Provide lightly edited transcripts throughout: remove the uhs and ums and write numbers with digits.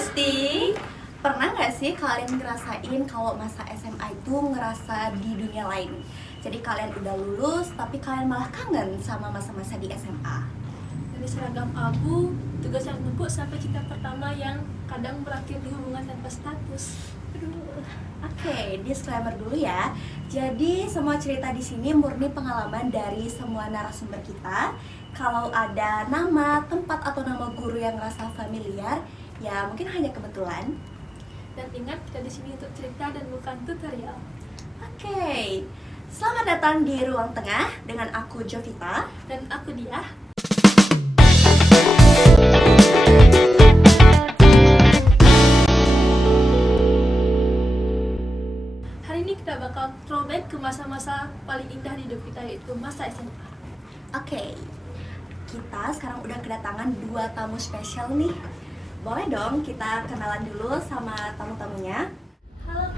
Besti, pernah nggak sih kalian ngerasain kalau masa SMA itu ngerasa di dunia lain? Jadi kalian udah lulus, tapi kalian malah kangen sama masa-masa di SMA. Dari seragam abu, tugas yang numpuk sampai cinta pertama yang kadang berakhir di hubungan tanpa status. Oke, disclaimer dulu ya. Jadi semua cerita di sini murni pengalaman dari semua narasumber kita. Kalau ada nama, tempat atau nama guru yang ngerasa familiar, ya mungkin hanya kebetulan. Dan ingat, kita di sini untuk cerita dan bukan tutorial. Oke, selamat datang di Ruang Tengah dengan aku Jovita Dan aku Dia. Hari ini kita bakal throwback ke masa-masa paling indah di hidup kita, yaitu masa SMA. Oke, kita sekarang udah kedatangan 2 tamu spesial nih. Boleh dong kita kenalan dulu sama tamu-tamunya.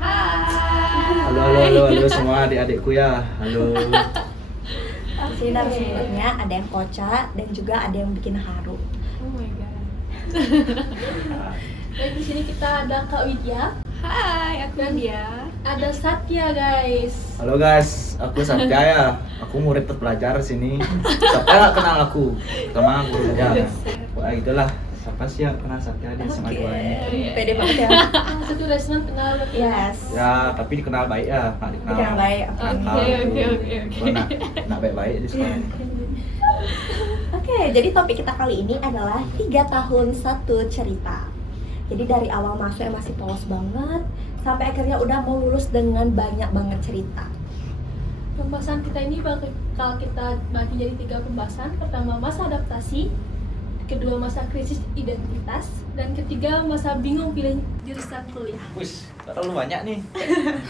Halo semua adik-adikku ya. Halo. Jadi narasumbernya ada yang kocak dan juga ada yang bikin haru. Oh my god. Baik, di sini kita ada Kak Widya. Hai, aku Dia. Ada Satya, guys. Halo guys, aku Satya ya. Aku murid terpelajar sini. Satya nggak kenal aku, sama guru aja. Wah itulah. Siapa sih yang kenal Satya di SMA 2 ini? Pede banget ya. Satu Resman kenal. Yes. Ya, tapi dikenal baik ya, nggak dikenal. Dikenal baik. Oke. Gua nak baik-baik di sekolah. Oke, jadi topik kita kali ini adalah 3 tahun 1 cerita. Jadi dari awal masuk yang masih polos banget, sampai akhirnya udah mau lulus dengan banyak banget cerita. Pembahasan kita ini bakal kita bagi jadi 3 pembahasan. Pertama, masa adaptasi. Kedua, masa krisis identitas. Dan ketiga, masa bingung pilih jurusan kuliah. Wis, terlalu banyak nih.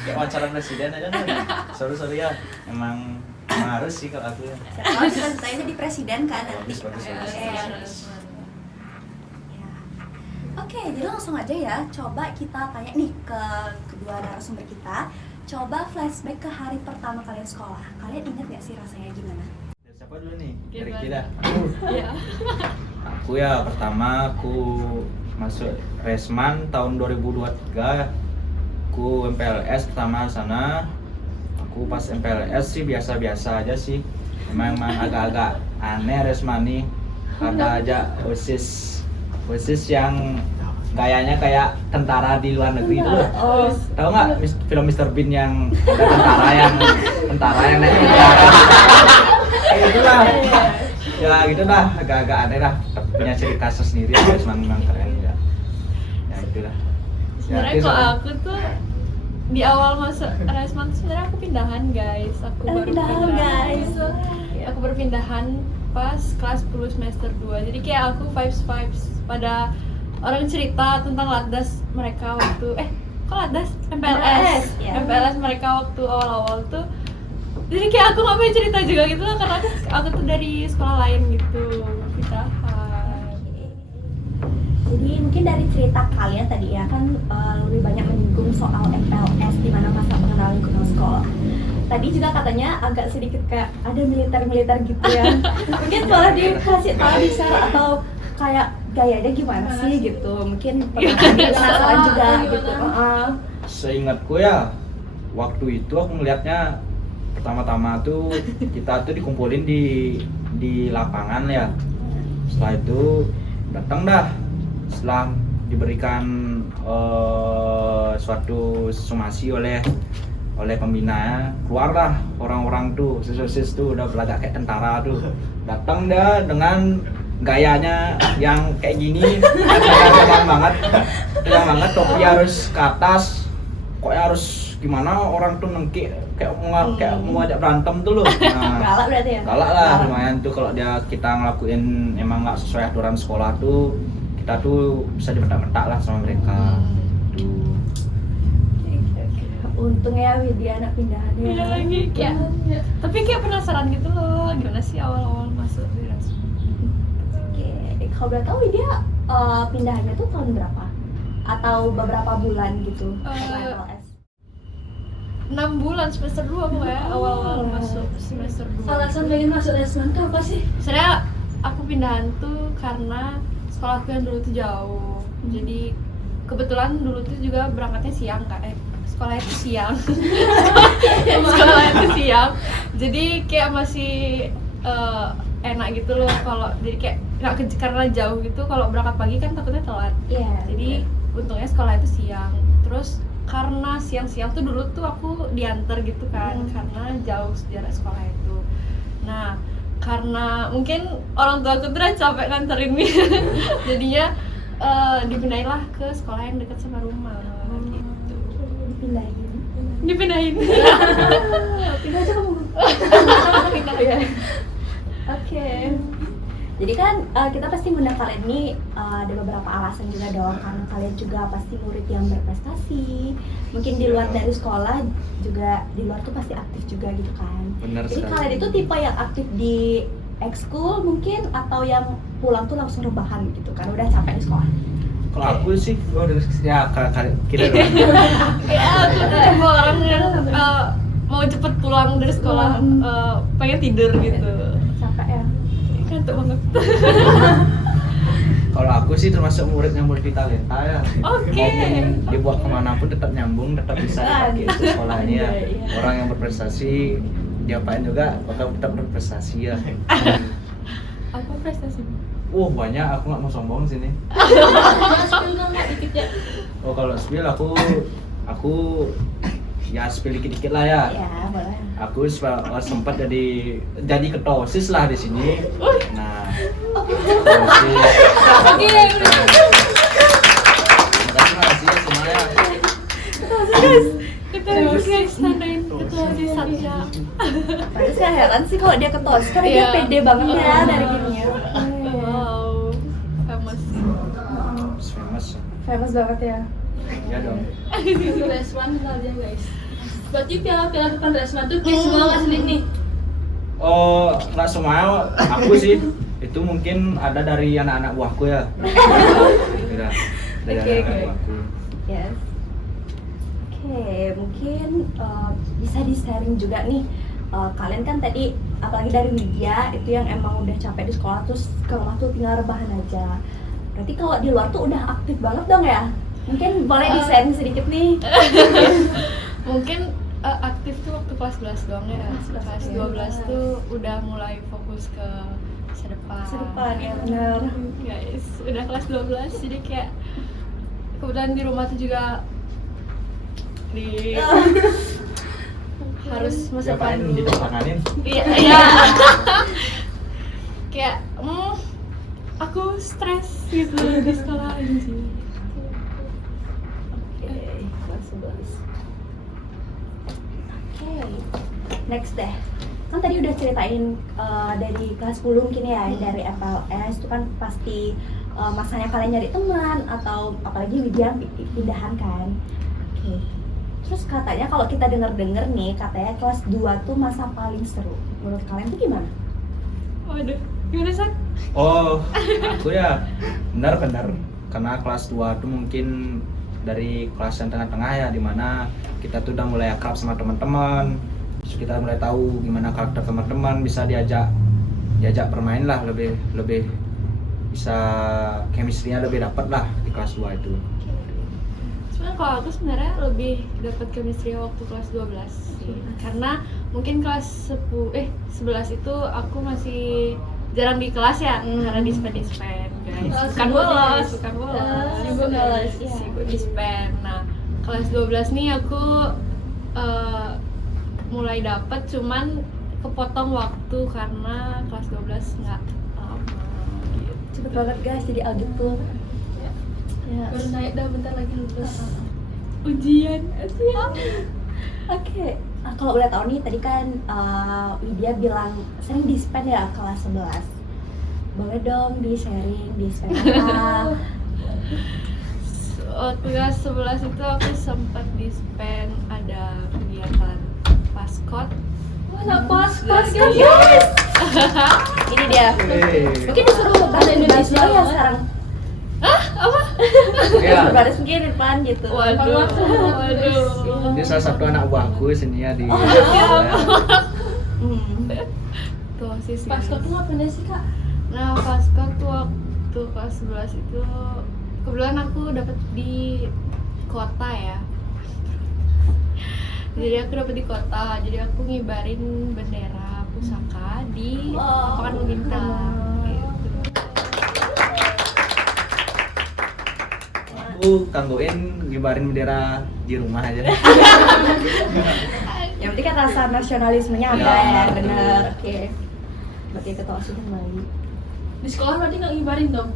Kayak wawancara presiden aja nih. Sorry ya, emang harus sih kalau aku ya. Kalau kita saya jadi presiden kan nanti. Bagus. Oke, jadi langsung aja ya. Coba kita tanya nih ke kedua narasumber kita. Coba flashback ke hari pertama kalian sekolah. Kalian ingat gak sih rasanya gimana? Dari siapa dulu nih? Dari Gimana? kita. Iya. Aku ya pertama aku masuk Resman tahun 2023. Aku MPLS pertama sana. Aku pas MPLS sih biasa-biasa aja sih. Emang agak-agak aneh Resman nih. Ada aja OSIS yang gayanya kayak tentara di luar negeri itu loh. Oh, Tahu nggak film Mr. Bean yang ada tentara yang naik kuda? Kayak gitulah. Ya gitulah, agak-agak aneh lah. Punya ciri khas sendiri. Memang keren ya. Ya itulah. Sebenarnya itu kok sama. aku tuh di awal masuk Resman tuh sebenarnya aku pindahan, guys. pindahan, guys. Aku berpindahan pas kelas 10 semester 2. Jadi kayak aku vibes pada orang cerita tentang Latdas mereka waktu kok Latdas? MPLS. Ya. MPLS mereka waktu awal-awal tuh. Jadi kayak aku nggak pengen cerita juga gitu loh, karena aku tuh dari sekolah lain gitu, pindahan. jadi mungkin dari cerita kalian tadi ya kan lebih banyak menyinggung soal MPLS di mana masa pengenalan lingkungan sekolah. Tadi juga katanya agak sedikit kayak ada militer gitu ya. Mungkin boleh dikasih tahu di share atau kayak gayanya gimana sih gitu. Mungkin pernah penasaran juga gitu. Seingatku ya, waktu itu aku melihatnya pertama-tama tuh kita tuh dikumpulin di lapangan ya. Setelah itu datang dah, setelah diberikan suatu somasi oleh pembina, keluarlah orang-orang tuh, sis tuh udah belajar kayak tentara tuh, datang dah dengan gayanya yang kayak gini, tegang banget, topi harus ke atas, kok harus gimana orang tuh nengki kayak mau ajak berantem tuh loh. Nah, Galak berarti ya? galak lah lumayan tuh kalau kita ngelakuin emang nggak sesuai aturan sekolah tuh, kita tuh bisa dibentak-bentak lah sama mereka. Tuh. Untung ya Widya anak pindahannya. Iya lagi kayak, tapi kayak penasaran gitu loh, gimana sih awal-awal masuk di Resman. Oke, kalau boleh tahu Widya pindahannya tuh tahun berapa? Atau beberapa bulan gitu? MPLS. 6 bulan semester 2 aku ya, awal-awal masuk semester 2. Alasan pengen masuk Resman tuh apa sih? Sebenarnya aku pindahan tuh karena sekolahku yang dulu tuh jauh. Jadi kebetulan dulu tuh juga berangkatnya siang Kak. Sekolahnya tuh siang. Sekolahnya tuh siang. Jadi kayak masih enak gitu loh kalau jadi kayak nggak karena jauh gitu, kalau berangkat pagi kan takutnya telat. Iya. Jadi untungnya sekolah itu siang. Terus karena siang-siang tuh dulu tuh aku diantar gitu kan, karena jauh jarak sekolah itu. Nah, karena mungkin orang tua aku tuh udah capek nganterin nih, jadinya dipindahin lah ke sekolah yang dekat sama rumah gitu. Dipindahin. Pindah aja kamu. Pindah ya. Oke. Jadi kan kita pasti ngundang kalian ini ada beberapa alasan juga dong, karena kalian juga pasti murid yang berprestasi. Mungkin di luar dari sekolah juga, di luar tuh pasti aktif juga gitu kan. Benar Jadi sekali. kalian itu tipe yang aktif di ekskul mungkin, atau yang pulang tuh langsung rebahan gitu kan, udah capek di sekolah. Kalau aku sih, ya kira doang. Ya, aku tuh tipe orang yang mau cepet pulang dari sekolah, pengen tidur gitu. Capek ya. Kantuk banget. Kalau aku sih termasuk murid yang multi talenta ya. Oke. Mau pengen dibawa kemana pun tetap nyambung, tetap bisa dipakai untuk sekolahnya. Iya. Orang yang berprestasi, diapain juga bakal tetap berprestasi ya. Apa prestasi? Banyak, aku nggak mau sombong sini. Spill dong Kak, dikit ya. Kalau spill aku ya spill dikit-dikit lah ya. Ya, boleh. Aku sempat jadi ketua OSIS lah di sini. Nah, OSIS. Oke. Terima kasih ya semuanya. Kita harus guys tandain ketua OSIS Satya. Terus saya heran sih kalau dia ketos, karena dia Iya. pede banget ya dari gininya. Wow, famous. Famous. Famous banget ya. Ya dong. Reswan kalian guys. Berarti piala-piala depan Reswan tuh kayak semua asli nih. Oh, nggak semua aku sih. Itu mungkin ada dari anak-anak buahku ya. Iya, dari Oke, anak-anak oke. buahku. Yes. Oke, mungkin bisa di-sharing juga nih. Kalian kan tadi, apalagi dari media, itu yang emang udah capek di sekolah, terus ke rumah tuh tinggal rebahan aja. Berarti kalau di luar tuh udah aktif banget dong ya? Mungkin boleh di-sharing sedikit nih. Mungkin aktif tuh waktu kelas 11 doang ya. Kelas 12 tuh udah mulai fokus ke masa depan. Masa depan, ya benar. Guys, udah kelas 12 jadi kayak kebetulan di rumah tuh juga di harus masa depan Diapain? Dipasanganin? Iya, iya. Kayak aku stres gitu di sekolah ini. Oke, kelas 11. Oke, next deh. Kan tadi udah ceritain dari kelas 10 mungkin ya, dari FLS itu kan pasti masanya kalian nyari teman, atau apalagi Widya pindahan kan. Oke. Terus katanya kalau kita denger-denger nih, katanya kelas 2 tuh masa paling seru. Menurut kalian tuh gimana? Waduh, gimana Sak? Oh, aku ya benar. Karena kelas 2 tuh mungkin dari kelas yang tengah-tengah ya, dimana kita tuh udah mulai akrab sama teman-teman. Terus kita mulai tahu gimana karakter teman-teman, bisa diajak bermain lah, lebih bisa chemistry-nya lebih dapat lah di kelas 2 itu. Cuman kalau aku sebenarnya lebih dapat chemistry waktu kelas 12 sih. Karena mungkin kelas 11 itu aku masih jarang di kelas ya, karena dispen guys. Bukan bolos. Sibuk bolos, iya. Sibuk dispen. Nah, kelas 12 nih aku mulai dapat, cuman kepotong waktu karena kelas 12 nggak lama gitu. Cepet banget guys, jadi audit tuh. Ya. Baru naik dah, bentar lagi lulus. Ujian. Oke, kalau udah tahu nih, tadi kan Widya bilang sering dispen ya kelas 11. Boleh dong di-sharing, dispen apa? Waktu kelas 11 itu aku sempat dispen ada kegiatan paskot. Mana pas Kan guys! Ini dia. Mungkin disuruh bahasa Indonesia ya sekarang. Iya. Baris mungkin di depan gitu. Waduh. Ini salah satu anak buahku sini ya di. Tuh sih. Pas tuh ngapain sih Kak? Nah, paskot tuh waktu kelas 11 itu kebetulan aku dapat di kota ya. Jadi aku dapat di kota, jadi aku ngibarin bendera pusaka di lapangan Bintang. Gitu. Aku kanggoin ngibarin bendera di rumah aja. Yang penting kan rasa nasionalismenya ada Ya, ya, betul. bener. Oke. Berarti ketua OSIS kembali. Di sekolah berarti nggak ngibarin dong?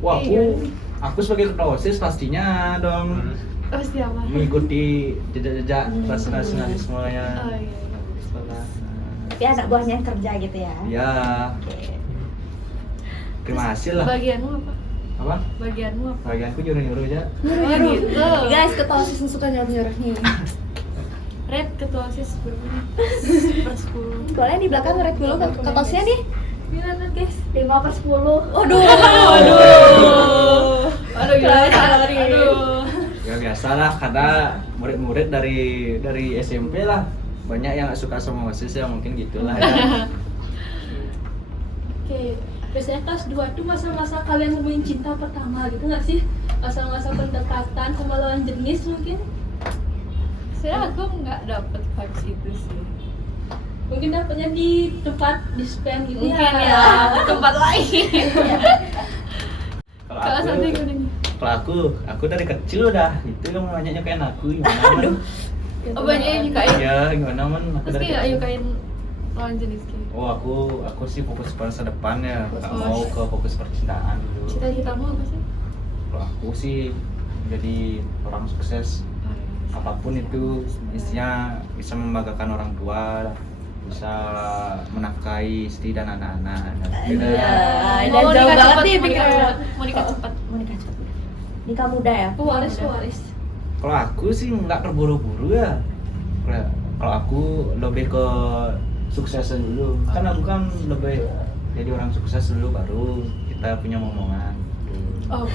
Wah, Iya. aku sebagai ketua OSIS pastinya dong Pasti apa? mengikuti jejak-jejak rasa nasionalisme ya. Oh iya, bagus. Setelah, Tapi anak buahnya yang kerja gitu ya. ya, Oke. terima kasih lah. Bagianmu apa? Apa? Bagianmu apa? Bagianku nyuruh-nyuruh aja. Oh gitu. Guys, ketua OSIS yang suka nyuruh-nyuruh nih. Red ketua OSIS berapa? Per 10. Boleh di belakang ngerek dulu ketua OSISnya nih. Gimana guys? 5/10. Waduh. Aduh, gila. Aduh. Ya biasalah karena murid-murid dari SMP lah banyak yang gak suka sama OSIS ya mungkin gitulah ya. Oke, biasanya kelas 2 tuh masa-masa kalian nemuin cinta pertama gitu nggak sih? Masa-masa pendekatan sama lawan jenis mungkin? Sebenarnya aku nggak dapet vibes itu sih. Mungkin dapetnya di tempat dispen gitu Mungkin ya, ke tempat lain. Kalau Kalau satu aku, gimana nih? kalau aku dari kecil udah itu yang banyak nyukain aku gimana man? Oh banyak yang nyukain. Ya gimana man? Aku Terus dari kayak kecil. nyukain lawan jenis kayak. Oh aku sih fokus pada masa depan ya, nggak Oh. mau ke fokus percintaan dulu. Cita-citamu apa sih? Kalau aku sih jadi orang sukses apapun itu, isinya bisa membanggakan orang tua, bisa menafkahi istri dan anak-anak. Iya. Dan Mau jauh nikah banget cepet, nih mau nikah pikiran. cepet, mau nikah cepet. Mau nikah cepet. Nikah muda ya? Pewaris. Kalau aku sih nggak terburu-buru ya. Kalau aku lebih ke suksesan dulu. Kan aku kan lebih jadi orang sukses dulu baru kita punya momongan. Oh.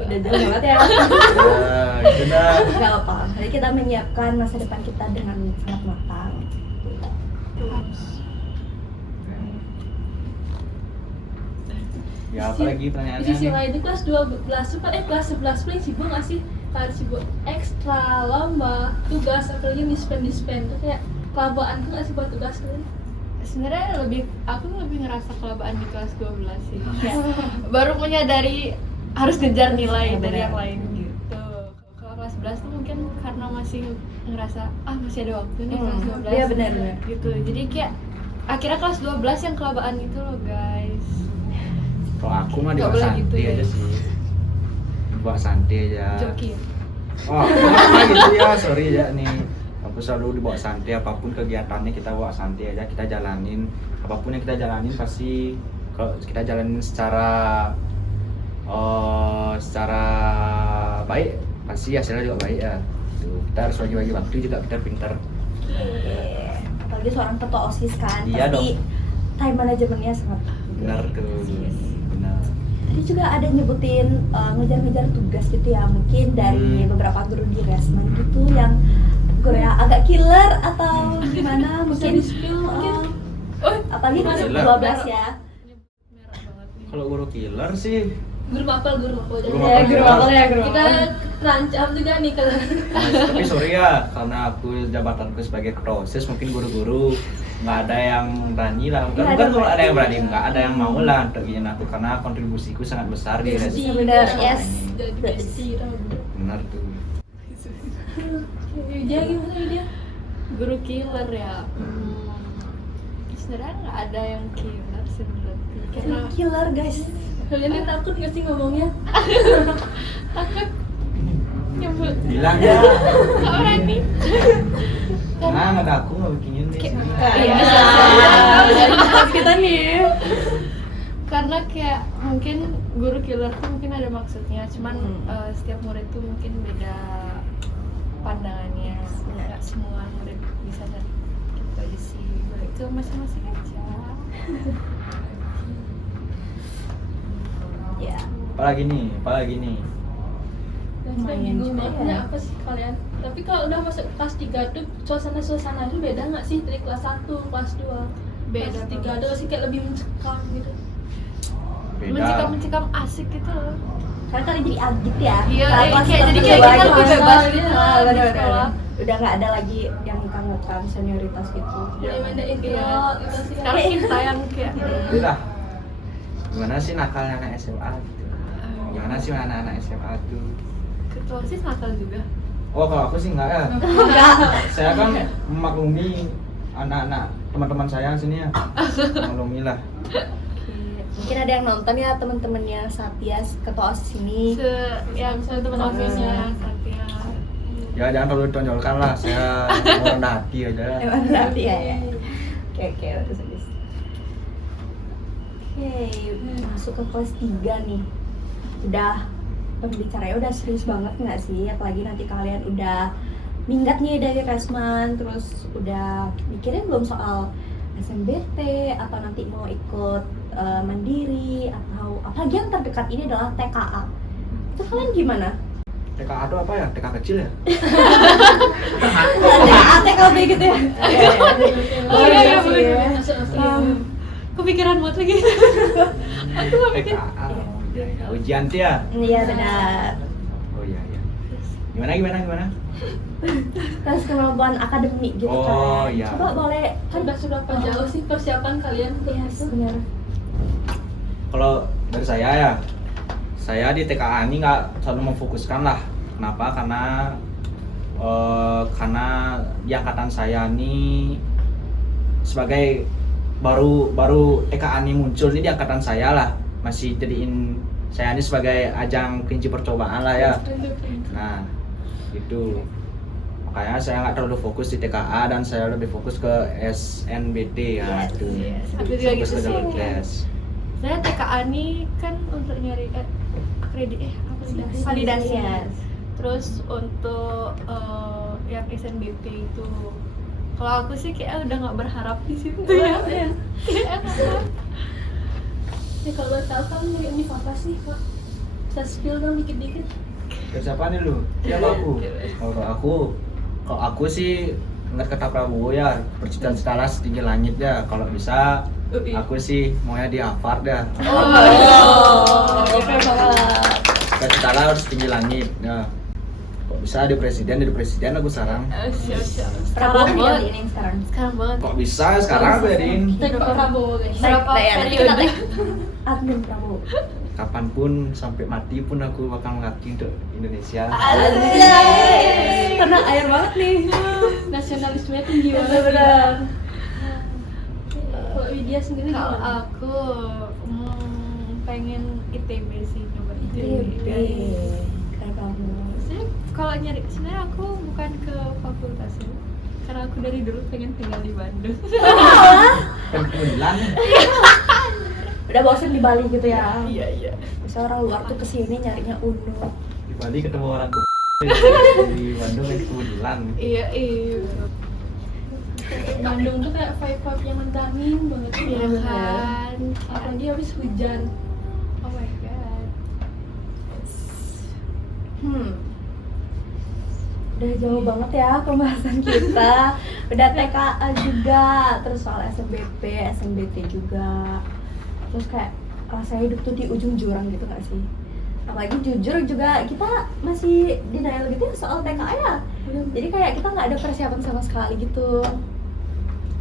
Udah jauh banget ya. Ya, gitu dah. Gak apa. Jadi kita menyiapkan masa depan kita dengan sangat matang. Ya apa lagi Di pertanyaannya? sisi nih? lain itu kelas 12 tuh kan kelas 11 paling sibuk nggak sih? Kalian sibuk ekstra, lomba, tugas, apalagi dispen tuh kayak kelabaan tuh nggak sih buat tugas kalian? Sebenarnya aku lebih ngerasa kelabaan di kelas 12 sih. Baru menyadari harus ngejar nilai Ya, dari benar. yang lain gitu. Kalau kelas 11 tuh mungkin karena masih ngerasa masih ada waktu nih kelas 12. Iya benar. Gitu. Jadi kayak akhirnya kelas 12 yang kelabaan gitu loh, guys. Kalau aku mah Nggak dibawa boleh santai gitu ya. aja sih. Dibawa santai aja. Joki ya? Oh, kenapa gitu ya? Sorry ya nih. Aku selalu dibawa santai, apapun kegiatannya kita bawa santai aja, kita jalanin. Apapun yang kita jalanin pasti kalau kita jalanin secara baik, pasti hasilnya juga baik ya. Tuh, kita harus bagi-bagi waktu juga, kita pintar. Apalagi seorang ketua OSIS kan, Iya pasti time manajemennya sangat Benar tuh. Benar. Tadi juga ada nyebutin ngejar-ngejar tugas gitu ya, mungkin dari beberapa guru di Resman gitu yang guru yang agak killer atau gimana mungkin di-spill mungkin? apalagi kelas Killer. 12 ya. Merah banget nih. Kalau guru killer sih, Guru mapel. Guru Jadi mapel. Guru mapel ya, guru kita mapel. terancam juga nih kalau tapi sorry ya, karena aku jabatanku sebagai ketua OSIS, mungkin guru-guru nggak ada yang berani lah. Bukan Nggak bukan ada kalau ada yang berani. berani, nggak ada yang mau lah untuk ingin aku, karena kontribusiku sangat besar di Bestie. Resman. Benar, yes. jadi bestie tau. Benar tuh. Dia gimana dia? Guru killer ya. Sebenarnya nggak ada yang killer sebenarnya. Karena Killer guys. Kalian nih takut nggak sih ngomongnya? takut nyebut Bilang ya. nggak berani. Nah, ada aku nggak bikinin nih. Iya. Dari kita nih. Karena kayak mungkin guru killer tuh mungkin ada maksudnya, cuman setiap murid tuh mungkin beda pandangannya. Nggak semua murid bisa dari gitu aja sih. Itu masing-masing aja. Ya. Apalagi nih? Dan saya Lumayan bingung juga banget ya. apa sih kalian? Tapi kalau udah masuk kelas 3 tuh suasana itu beda nggak sih dari kelas 1, kelas 2? Beda Kelas 3 banget. tuh sih kayak lebih mencekam gitu. Beda. Mencikam asik gitu loh. Karena kalian jadi agit ya. Iya, Kelas kayak jadi kedua kayak kita gitu. lebih bebas gitu Ah, di bener-bener. sekolah. Udah nggak ada lagi yang ngekang senioritas gitu. Mulai mandain Iya. kalau kita sih Sekarang kita yang kayak Itulah. Gimana sih nakalnya anak SMA gitu? Gimana sih anak-anak SMA tuh? ketua OSIS nakal juga. Oh kalau aku sih enggak ya. Enggak. Saya kan memaklumi anak-anak teman-teman saya sini ya. Maklumi lah. Mungkin ada yang nonton ya teman-temannya Satya ketua OSIS ini. Yang teman office-nya Satya. Ya jangan terlalu ditonjolkan lah. Saya mau rendah hati aja. Emang berarti ya. Oke, bagus. Oke, masuk ke kelas 3 nih. Udah pembicaranya udah serius banget nggak sih? Apalagi nanti kalian udah minggat nih dari Resman, terus udah mikirin belum soal SNBT atau nanti mau ikut mandiri atau apalagi yang terdekat ini adalah TKA. Itu kalian gimana? TKA itu apa ya? TK kecil ya? TKA, TKB gitu ya? Oh iya, sih. boleh. Um, Kepikiran buat lagi. Aku nggak mikir. TKA. Oh, iya, iya. Ujian tuh ya? Iya benar. Oh iya iya. Gimana? Tes kemampuan akademik gitu Oh, kan. iya. Coba boleh kan Udah seberapa jauh sih persiapan kalian untuk Iya, itu? benar. Kalau dari saya ya, saya di TKA ini nggak selalu memfokuskan lah. Kenapa? Karena di angkatan saya ini sebagai baru TKA ini muncul ini di angkatan saya lah, masih jadiin saya ini sebagai ajang kelinci percobaan lah ya. Nah, itu makanya saya nggak terlalu fokus di TKA dan saya lebih fokus ke SNBT ya. Yes, Itu yes. Aku juga fokus gitu ke sih. double class. Saya TKA nih kan untuk nyari validasi. Yes. Terus untuk yang SNBT itu, kalau aku sih kayak udah nggak berharap di situ ya. Ya kalau boleh tahu kan dari univ apa sih kak? Bisa spill dong dikit-dikit. Ke siapa nih lu? Siapa aku? Kalau aku sih ingat kata Prabowo ya, bercita-cita lah setinggi langit ya. Kalau bisa, UI. aku sih maunya di Harvard ya. Oh, oke banget. Cita-cita lah harus setinggi langit. Ya. Kok bisa jadi presiden aku sekarang. Siap. Prabowo Sekarang nih banget. ini sekarang. Sekarang banget. Kok bisa sekarang aku jadiin Tag Pak Prabowo guys. Berapa Baik, nanti kita periode? tag admin Prabowo. kapanpun sampai mati pun aku bakal mengabdi untuk Indonesia. Anjay, tenang air banget nih. Nasionalismenya tinggi banget. Bener-bener. Kalau Widya sendiri Kalau gimana? aku pengen ITB sih, coba ITB. Keren banget. Saya kalau nyari, sebenarnya aku bukan ke fakultas ya, karena aku dari dulu pengen tinggal di Bandung. Kan kebetulan Udah bosen di Bali gitu ya? Iya. Bisa orang luar tuh kesini nyarinya UNU. di Bali ketemu orang di Bandung kan kebetulan. Iya. Bandung tuh kayak vibe yang mendangin banget. Iya kan. Apalagi habis hujan. Oh my god. Udah jauh banget ya pembahasan kita. Udah TKA juga, terus soal SNBP, SNBT juga. Terus kayak rasa hidup tuh di ujung jurang gitu gak sih? Apalagi jujur juga kita masih denial gitu ya soal TKA ya. Jadi kayak kita nggak ada persiapan sama sekali gitu.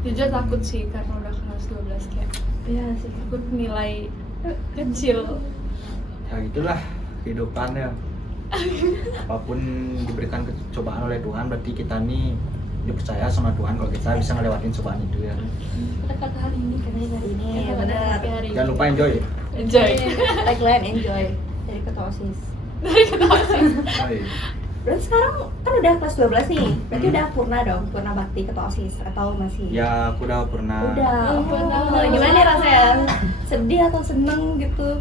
Jujur takut sih karena udah kelas 12 kayak Iya sih. takut nilai kecil. Ya gitulah kehidupannya. Apapun diberikan cobaan oleh Tuhan, berarti kita nih dipercaya sama Tuhan kalau kita bisa ngelewatin cobaan itu ya. Kata-kata hari ini kan. Hari ini Kata-kata benar. hari ini. Jangan lupa enjoy. Enjoy. Tagline enjoy dari ketua OSIS. Oh, iya. Berarti sekarang kan udah kelas 12 nih. Berarti udah purna dong, purna bakti ketua OSIS atau masih? Ya aku udah pernah. Udah. Purna. Gimana nih rasanya? Sedih atau seneng gitu?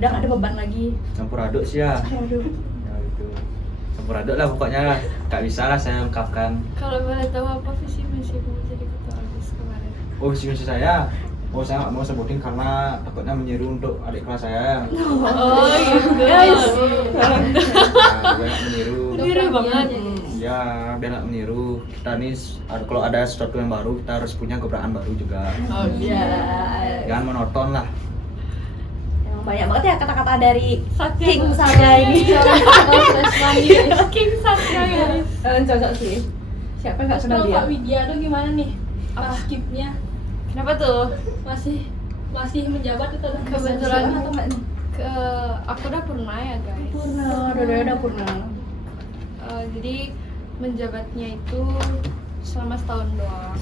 Udah gak ada beban lagi. Campur aduk sih ya. Aduh. Ya gitu. Campur aduk lah pokoknya. Gak bisa lah saya ungkapkan. Kalau boleh tahu apa visi misi kamu jadi ketua OSIS kemarin? Oh visi saya. Oh saya nggak mau sebutin karena takutnya menyeru untuk adik kelas saya. Oh gitu. Guys. Nah, biar nggak meniru. Biru banget. Ya biar nggak meniru. Kita nih kalau ada sesuatu yang baru kita harus punya gebrakan baru juga. Oh Iya. Jangan monoton lah. Emang banyak banget ya kata-kata dari Satya. King Satya ini. King Satya guys. Cocok sih. Siapa yang nggak kenal Kalau dia? Pak Widya tuh gimana nih? Pas skipnya Kenapa tuh? masih menjabat atau udah Kebetulan atau enggak nih? Aku udah pernah ya guys. Purna, udah purna. Jadi menjabatnya itu selama setahun doang.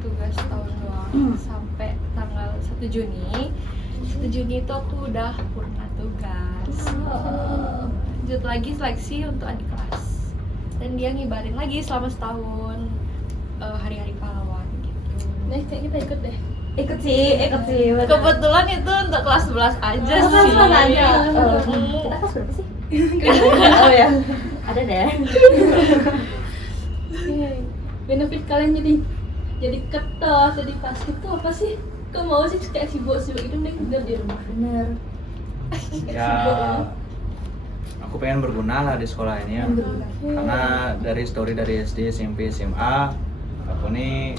Tugas setahun doang sampai tanggal 1 Juni. 1 Juni itu aku udah purna tugas. Lanjut lagi seleksi untuk adik kelas. Dan dia ngibarin lagi selama setahun hari-hari pahlawan gitu. Next kita ikut deh. Ikut sih. bener. Kebetulan itu untuk kelas 11 aja Oh, sih. kelas 11 aja. Kita kelas berapa sih? Oh ya, ada deh. Benefit kalian jadi ketua, jadi paskib tuh apa sih? Kok mau sih kayak sibuk-sibuk itu nih udah di rumah. Bener. Ya, aku pengen berguna lah di sekolah ini ya. Karena dari story dari SD, SMP, SMA, aku nih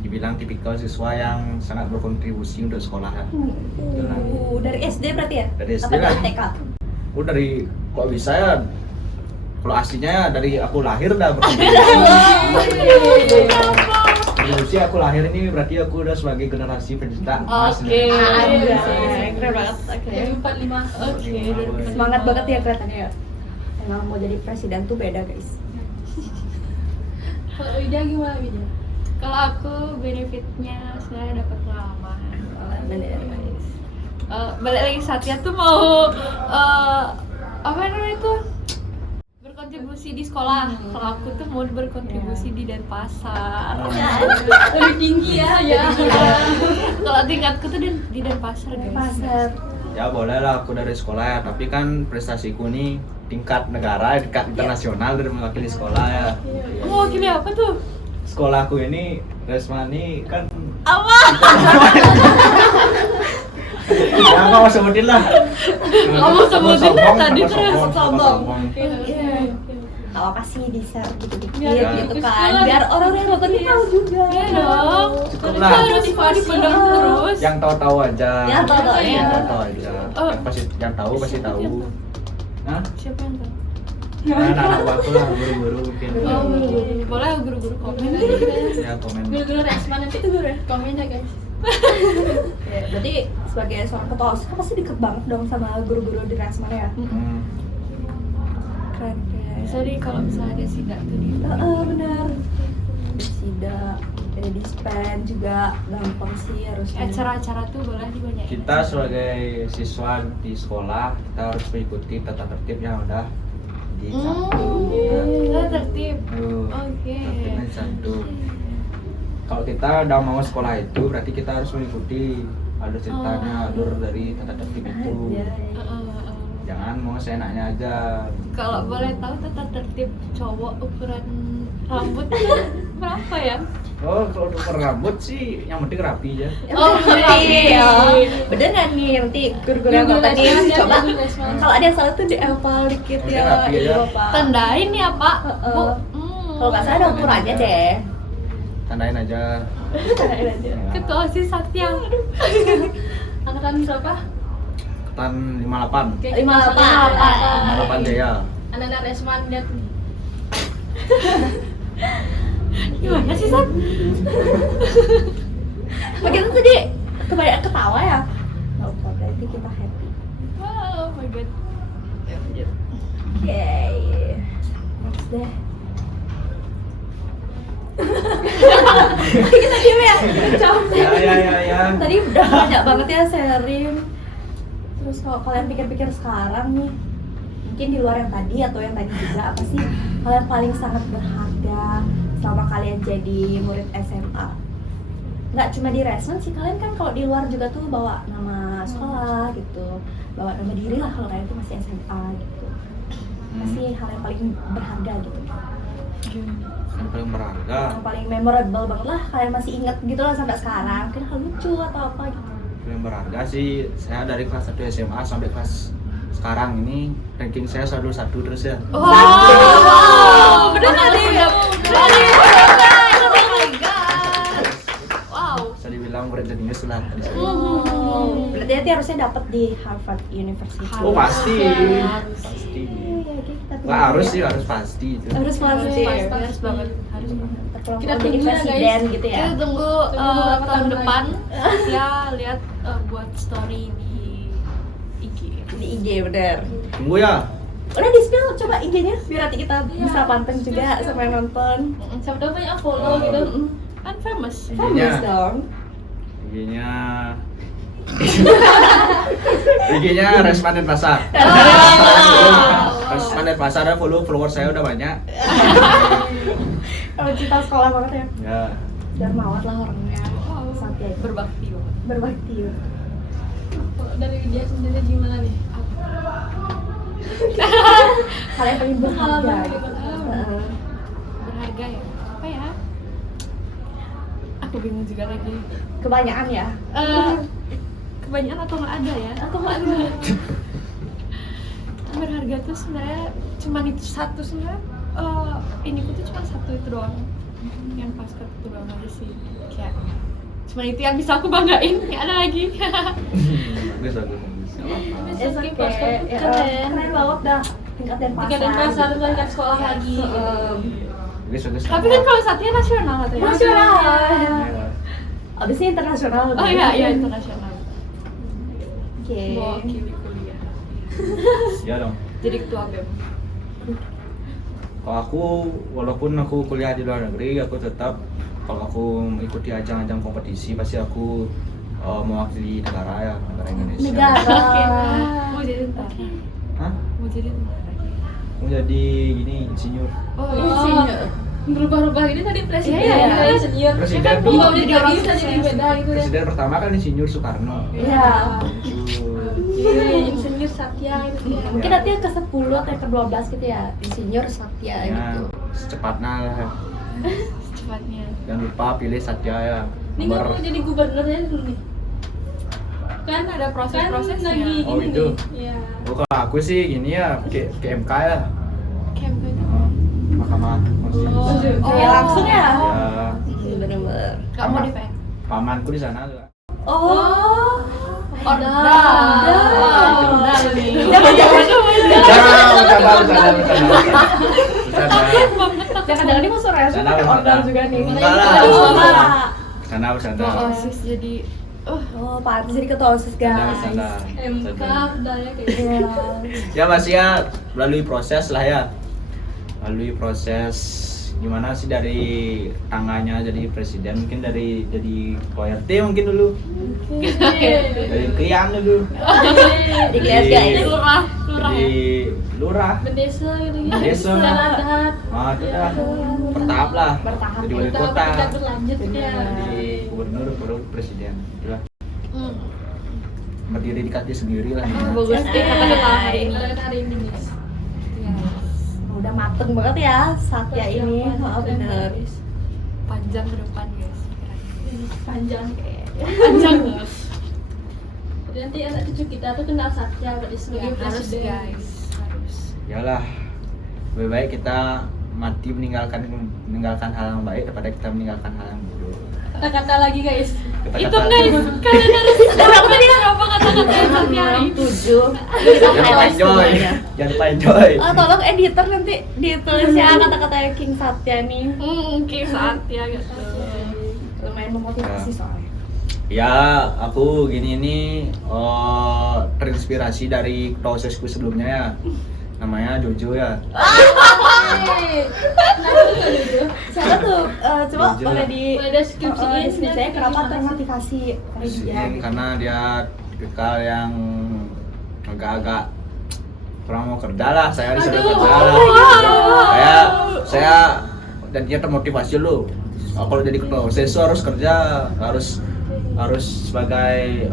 dibilang tipikal siswa yang sangat berkontribusi untuk sekolah ya. Dari SD berarti ya? Dari SD Apa lah. dari TK? Aku dari kok bisa ya? Kalau aslinya dari aku lahir udah berkontribusi. Kontribusi aku lahir ini berarti aku udah sebagai generasi pencetak emas Oke. nih. Keren banget. Oke. Dari 45. Oke. Semangat banget ya kelihatannya ya. Emang mau jadi presiden tuh beda guys. Kalau Widya gimana Widya? Kalau aku benefitnya sebenarnya dapat pengalaman. Bener guys. Balik lagi Satya tuh mau apa namanya itu berkontribusi di sekolah. Kalau aku tuh mau berkontribusi di Denpasar. Lebih tinggi ya. Kalau tingkatku tuh di Denpasar guys. Pasar. Ya boleh lah aku dari sekolah ya, tapi kan prestasiku nih tingkat negara, tingkat internasional dari mewakili sekolah ya. Mewakili apa tuh? Sekolahku ini, Resma ini kan Apa? ya nggak mau sebutin lah. Kamu sebutin Sombong, tadi tambah terus sombong. Gak apa sih di share dikit-dikit Biar gitu bagus kan. lah. Biar orang-orang yang nonton ini tahu juga. Iya dong. Cukup Itu lah. harus dipendam terus. Yang tahu-tahu aja. Yang tahu-tahu Yang ya. tahu-tahu aja. Oh. Yang tahu pasti tahu. Hah? Siapa yang tahu? Nah, anak-anak aku lah, guru-guru mungkin. Oh, boleh guru-guru komen aja. Ya komen. Guru-guru Resma nanti tuh komen ya guys. Ya, berarti sebagai seorang ketua OSIS kan pasti deket banget dong sama guru-guru di Rasman ya. Hmm. Keren. Sorry kalau misalnya ada sidak tuh di Benar. Sida, dispen juga gampang sih harusnya. acara-acara tuh boleh dibanyakin. Kita sebagai siswa di sekolah kita harus mengikuti tata tertib yang udah dicantum. Kita tertib. Tuh, Oke. tertibnya dicantum. Kalau kita udah mau sekolah itu berarti kita harus mengikuti alur ceritanya, alur dari tata tertib itu. Jangan mau seenaknya aja. Kalau boleh tahu tata tertib cowok ukuran rambut tuh berapa ya? Oh, kalau untuk rambut sih yang penting rapi aja. Oh, iya. Bener nggak nih nanti guru-guru yang Guru tadi Resma, coba guru Resma. kalau ada yang salah tuh dihafal dikit Udah ya, rapi aja. Ibu Bapak. Tandain ya Pak. Heeh. Bu. Kalau nggak salah ada ukurannya deh. Tandain aja. Tandain aja. Ya. Ketua OSIS Satya. Angkatan berapa? Ketan 58. 58. 58 Jaya. Anak-anak Resma lihat nih. Gimana sih Sat? Begitu tadi kebanyakan ketawa ya. Nggak apa berarti kita happy. Oh my god. Ya, lanjut. Oke. Next deh. Kita diem ya. Capek. Ya. Tadi udah banyak banget ya sharing. Terus kalau kalian pikir-pikir sekarang nih, mungkin di luar yang tadi atau yang tadi juga, apa sih kalian paling sangat berharga selama kalian jadi murid SMA? Nggak cuma di Resmen sih, kalian kan kalau di luar juga tuh bawa nama sekolah gitu, bawa nama diri lah kalau kalian tuh masih SMA gitu. Apa sih hal yang paling berharga gitu? Yang paling berharga. Yang paling memorable banget lah, kalian masih inget gitu lah sampai sekarang, mungkin hal lucu atau apa gitu. Yang berharga sih saya dari kelas 1 SMA sampai kelas sekarang ini ranking saya selalu 1 terus ya. Wow, bener tadi ya. Oh my god. Wow. Bisa dibilang murid jenius lah di sana. Oh, berarti nanti harusnya dapat di Harvard University. Oh pasti, Harus. pasti. Iya, kita Nggak harus sih, harus pasti itu. harus pasti. Harus banget, harus banget. Kalau Kita mau tunggu jadi ya, presiden guys. gitu ya. Kita tunggu beberapa tahun tahun depan ya lihat buat story di IG. Di IG bener. Tunggu ya. Udah di spill coba IG-nya biar nanti kita Iya. bisa panteng juga sama yang nonton. Siapa tahu banyak follow gitu. Kan famous. Famous dong. IG-nya IG-nya Resman dan Pasar. Resman dan Pasar, ada follower saya udah banyak. Kalau cinta sekolah banget ya. Ya. Darmawat lah orangnya. Satya itu Berbakti banget. berbakti. Kalau dari dia sendiri gimana nih? Hal yang paling berharga. Hal yang gitu. berharga. Heeh. Berharga ya. Apa ya? Aku bingung juga lagi. Kebanyakan ya. Kebanyakan atau nggak ada ya? Aku nggak tahu. Berharga tuh sebenarnya cuma itu satu sebenarnya. Ini tuh cuma satu itu doang. Yang pas itu doang aja sih. Kayak cuma itu yang bisa aku banggain. Nggak ada lagi. Bagus, bagus. It's Mungkin okay. pasar tuh Ya, keren. keren banget dah. Tingkat dan pasar. Tingkat dan pasar, tingkat sekolah lagi. Bagus, bagus. Tapi kan kalau Satya nasional katanya. Nasional. Ya. Abis ini internasional. Oh iya, iya internasional. Oke. Mewakili kuliah. Ya dong. Jadi ketua BEM. Kalau aku, walaupun aku kuliah di luar negeri, aku tetap kalau aku ikuti ajang-ajang kompetisi pasti aku mewakili negara ya, negara Indonesia. Negara. Mau jadi tentara. Hah? Mau jadi tentara. Mau jadi gini insinyur. Oh, Insinyur. Berubah-ubah ini tadi presiden, Iya, iya. dari senior. Presiden Kan tuh- mau jadi orang bisa jadi beda gitu ya. Presiden pertama kan insinyur Soekarno. Iya. Itu. Iya, insinyur Satya gitu ya. Mungkin nanti yang ke-10 atau yang ke-12 gitu ya. Insinyur Satya Ya, gitu. secepatnya lah. secepatnya. Jangan lupa pilih Satya ya. Ini nggak mau jadi gubernurnya dulu nih. Kan Ada proses-prosesnya. Kan lagi Oh, ini itu. nih. Iya. Oh, kalau aku sih gini ya, ke MK ya. Camp itu. Mahkamah Konstitusi. Oh. Ya langsung ya. Ya, Bener-bener. Gak mau di PN. pamanku di sana juga. Oh. Ordal. Ordal nih. Jangan-jangan jangan-jangan ini musuh Resu Sana, pakai sana. ordal juga nih. Enggak lah. Oh, enggak. Sana bersanda. Ketua OSIS jadi Oh, pantes jadi ketua OSIS Sana guys. bersanda. MK udah ya kayak gitu. Iya. Ya masih ya melalui proses lah ya. Melalui proses gimana sih dari tangannya jadi presiden, mungkin dari jadi ketua RT mungkin dulu. Dari kliang dulu. Jadi guys, guys. lurah. Jadi lurah. Bendesa gitu ya. Bendesa. Darat. Ah, itu dah. Bertahap lah. Bertahap. Jadi wali Kita kota. kita berlanjut ya. Jadi gubernur, baru presiden. Itulah. Hmm. Berdiri di kaki sendiri lah. Bagus deh kata-kata hari ini. Kata-kata hari ini guys. Udah mateng banget ya Satya ini. Oh, bener. Panjang ke depan guys. Panjang kayak. Panjang guys. Jadi nanti anak cucu kita tuh kenal Satya berarti sebagai Harus presiden. guys. Harus. Yalah, lebih baik kita mati meninggalkan hal yang baik daripada kita meninggalkan hal yang buruk. Kata-kata lagi guys. Itu guys, kalian harus apa kata-kata Satya hari ini. 6, 7. Kita Jangan lupa highlight enjoy, semuanya. jangan lupa enjoy. Oh, tolong editor nanti ditulis ya kata-kata King Satya nih. Mungkin Satya gitu. Lumayan memotivasi Ya. soalnya. Ya, aku gini ini terinspirasi dari prosesku sebelumnya ya. Namanya Jojo ya. Siapa tuh? Coba Jujur boleh lah. di Boleh deskripsiin, deskripsinya kenapa termotivasi oleh dia? Mungkin gitu. karena dia tipikal yang agak-agak kurang mau kerja lah, saya disuruh Aduh. kerja lah. Saya dan dia termotivasi loh. Kalau jadi ketua OSIS itu harus kerja, harus sebagai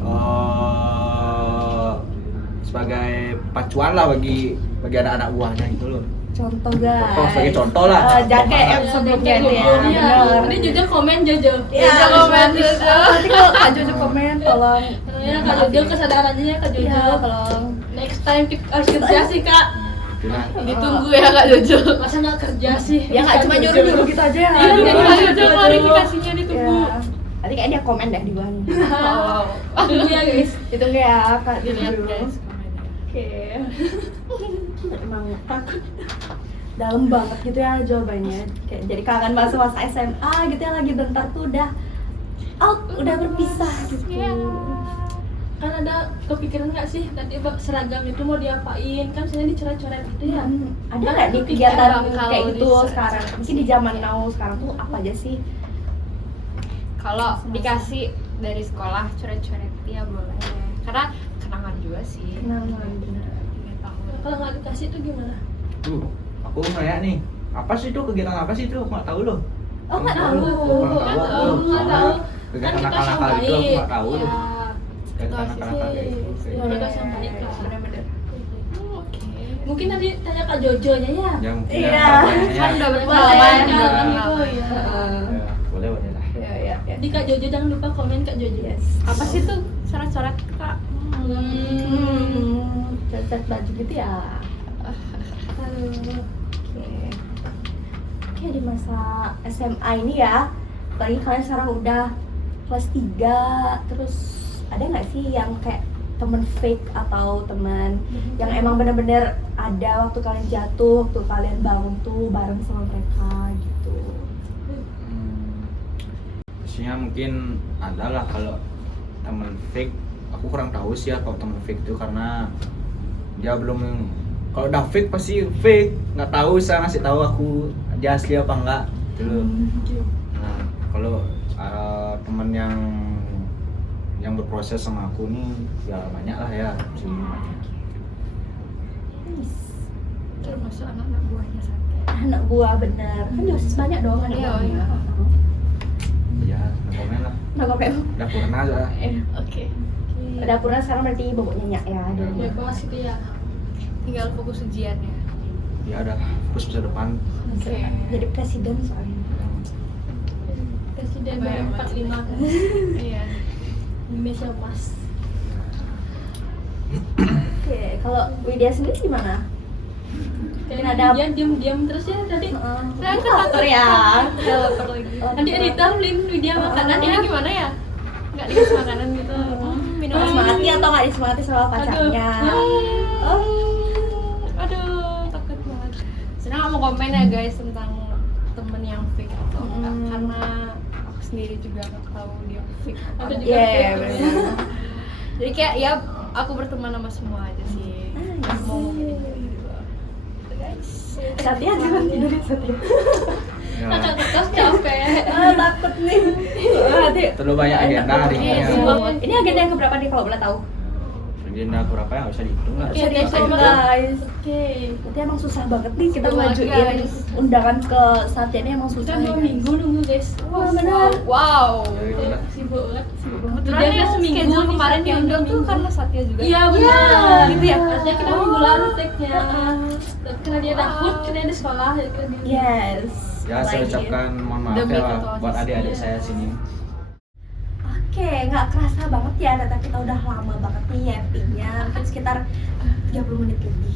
sebagai pacuan lah bagi anak-anak buahnya gitu loh. Contoh guys. Contoh, sebagai contoh lah. Jaga yang sebelumnya itu ya. Bener. Ini Jojo komen Jojo. Ya, Jojo komen, Jojo. Nanti kalau Kak Jojo komen tolong. Ya Kak Jojo kesadarannya ya Kak Jojo. Iya, tolong. Next time kita harus kerja sih Kak. Itulah. Ditunggu ya Kak Jojo. Masa nggak kerja sih? Ya nggak cuma nyuruh-nyuruh gitu aja ya. Iya, Iya, Kak Jojo. Jojo klarifikasinya ditunggu. Ya. Nanti Nanti kayak dia komen deh di bawah nih. Wow. Tunggu ya guys. Itu enggak ya, Kak? Dilihat dulu. guys komennya. Oke. Emang takut. Dalam banget gitu ya jawabannya. Kayak jadi kangen masa-masa SMA gitu ya, lagi bentar tuh udah out, udah berpisah gitu. Iya. Kan ada kepikiran nggak sih nanti seragam itu mau diapain? Kan saya dicoret-coret gitu ya. Ada nggak di kegiatan bakal kayak gitu di- sekarang? Mungkin di zaman now sekarang tuh apa aja sih? Kalau dikasih dari sekolah coret-coret ya boleh. Karena kenangan juga sih. Kenangan bener. 3 tahun. Kalau nggak dikasih itu gimana? Aku nanya nih, apa sih itu kegiatan apa sih itu? Aku nggak tahu loh. Oh nggak tahu. Nggak tahu, nggak tahu. Kegiatan Kan kita nakal-nakal itu aku nggak tahu ya. loh. Kegiatan nakal-nakal kayak gitu. Ya, kita yang baik lah. Bener-bener. Oke. Mungkin nanti tanya Kak Jojo-nya ya. Ya mungkin Iya. ya, apanya Kan ya. udah Boleh berpengalaman kan? juga. Oh, iya. Ya, boleh lah. Ya. Di Kak Jojo jangan lupa komen Kak Jojo. Yes. Apa sih tuh coret-coret Kak? Cat baju gitu ya. Aduh. Oke, di masa SMA ini ya, apalagi kalian sekarang udah kelas 3, terus ada nggak sih yang kayak temen fake atau temen yang emang bener-bener ada waktu kalian jatuh, waktu kalian bangun tuh bareng sama mereka gitu? Pastinya mungkin ada lah kalau temen fake. Aku kurang tahu sih ya kalau temen fake itu karena dia belum, kalau udah fake pasti fake, nggak tahu saya ngasih tahu aku dia asli apa enggak gitu loh. Nah, kalau teman yang berproses sama aku nih ya banyak lah ya, masih banyak. Termasuk anak-anak buahnya Satya. Anak buah bener, kan dosis banyak dong anak Iya, buahnya. iya. Ya, nggak komen lah. Nah, kok kayak Udah pernah aja. Oke. dapurnya sekarang berarti boboknya nyak ya dari Bebas gitu ya. Tinggal fokus ujiannya. Ya udah fokus masa depan. Oke. jadi presiden soalnya. Presiden Bayang 45 kan. Iya. Indonesia Mas. Oke, kalau Widya sendiri gimana? Kayak Ada- dia diam-diam terus ya tadi. Saya kan lapar ya. Udah lapar lagi. Nanti editor beliin video makanan Ini ya. gimana ya? Nggak dikasih makanan gitu. Minuman. Disemangati atau nggak disemangati sama pacarnya? Aduh, takut banget. Sebenarnya nggak mau komen ya guys tentang temen yang fake atau enggak, karena aku sendiri juga nggak tahu dia fake atau Ada enggak. juga Iya, fake. benar. Jadi kayak ya aku berteman sama semua aja sih. Mau ngomongin gitu. Guys. Satya jangan tidur ya Satya. Ya, Kakak kertas capek. Takut nih. Nanti terlalu banyak agenda hari ini. Iya, Ya. semua. ini agenda yang keberapa nih kalau boleh tahu? Agenda berapa ya nggak usah dihitung lah. Oke, Bisa dihitung sama. guys. Oke. Berarti emang susah banget nih kita Susah banget, majuin guys. undangan ke Satya ini emang Kita susah 2 ya, guys. minggu nunggu guys. Wah benar. Wow. Ya, itu lah. Sibuk banget. Kebetulan Udah yang seminggu schedule nih, kemarin Satya, diundur udah tuh minggu. karena Satya juga. Iya benar. gitu ya? Harusnya kita minggu lalu tag-nya. Tapi karena dia takut, karena dia di sekolah, jadi kita di Yes. Ya saya Apalagi. ucapkan mohon maaf Demi ya ketua buat OSIS. adik-adik saya sini. Oke, nggak kerasa banget ya, data kita udah lama banget nih yappingnya, mungkin sekitar 30 menit lebih.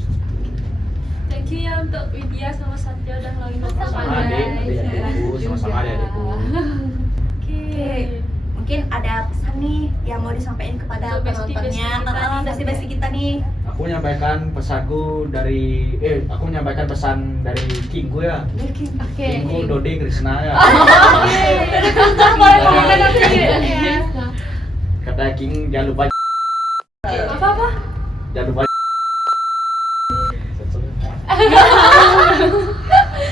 Thank you ya untuk Widya sama Satya udah ngelangin waktu Sama panjang. adik-adikku, sama-sama adik-adikku. Oke, mungkin ada pesan nih yang mau disampaikan kepada Untuk bestie-bestie penontonnya, kita nih, bestie-bestie kita nih. Aku menyampaikan pesanku aku menyampaikan pesan dari Kingku ya. Oke. Kingku Dodi Krishna ya. Kata King jangan lupa Apa-apa? jangan lupa.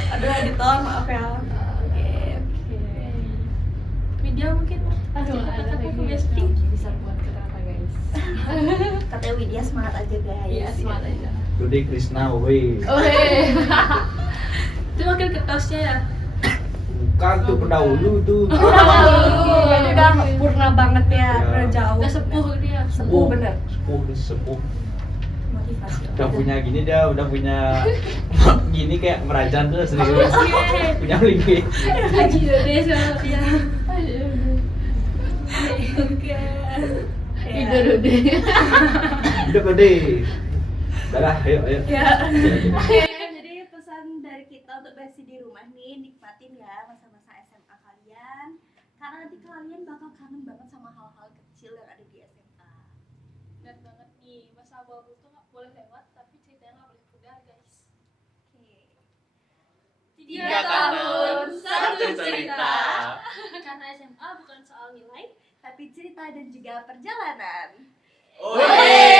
Aduh editor, maaf ya. Oke. Widya mungkin Aduh, ada kata-kata lagi ke bestie. bisa buat kata guys. Katanya Widya semangat aja guys. Iya, semangat aja. Dodi Krishna, woi. Oke. Itu wakil ketasnya ya. Bukan tuh pendahulu tuh. Berarti udah purna banget ya, Ya. udah jauh. Udah sepuh dia. Sepuh bener. Sepuh. Motivasi. Udah punya gini dia, udah punya gini kayak merajan tuh serius. Punya lagi. Haji deh sama dia. Oke. Itu deh. Udah gede. Udah, ayo. Ya. Oke, jadi pesan dari kita untuk bestie di rumah nih, nikmatin ya masa-masa SMA kalian. Karena nanti kalian bakal kangen banget sama hal-hal kecil yang ada di SMA. Dan banget nih, masa abu-abu tuh nggak boleh lewat, tapi ceritanya nggak boleh pudar guys. Oke. 3 tahun, 1 cerita. Karena SMA bukan soal nilai, Tapi cerita dan juga perjalanan. Oke.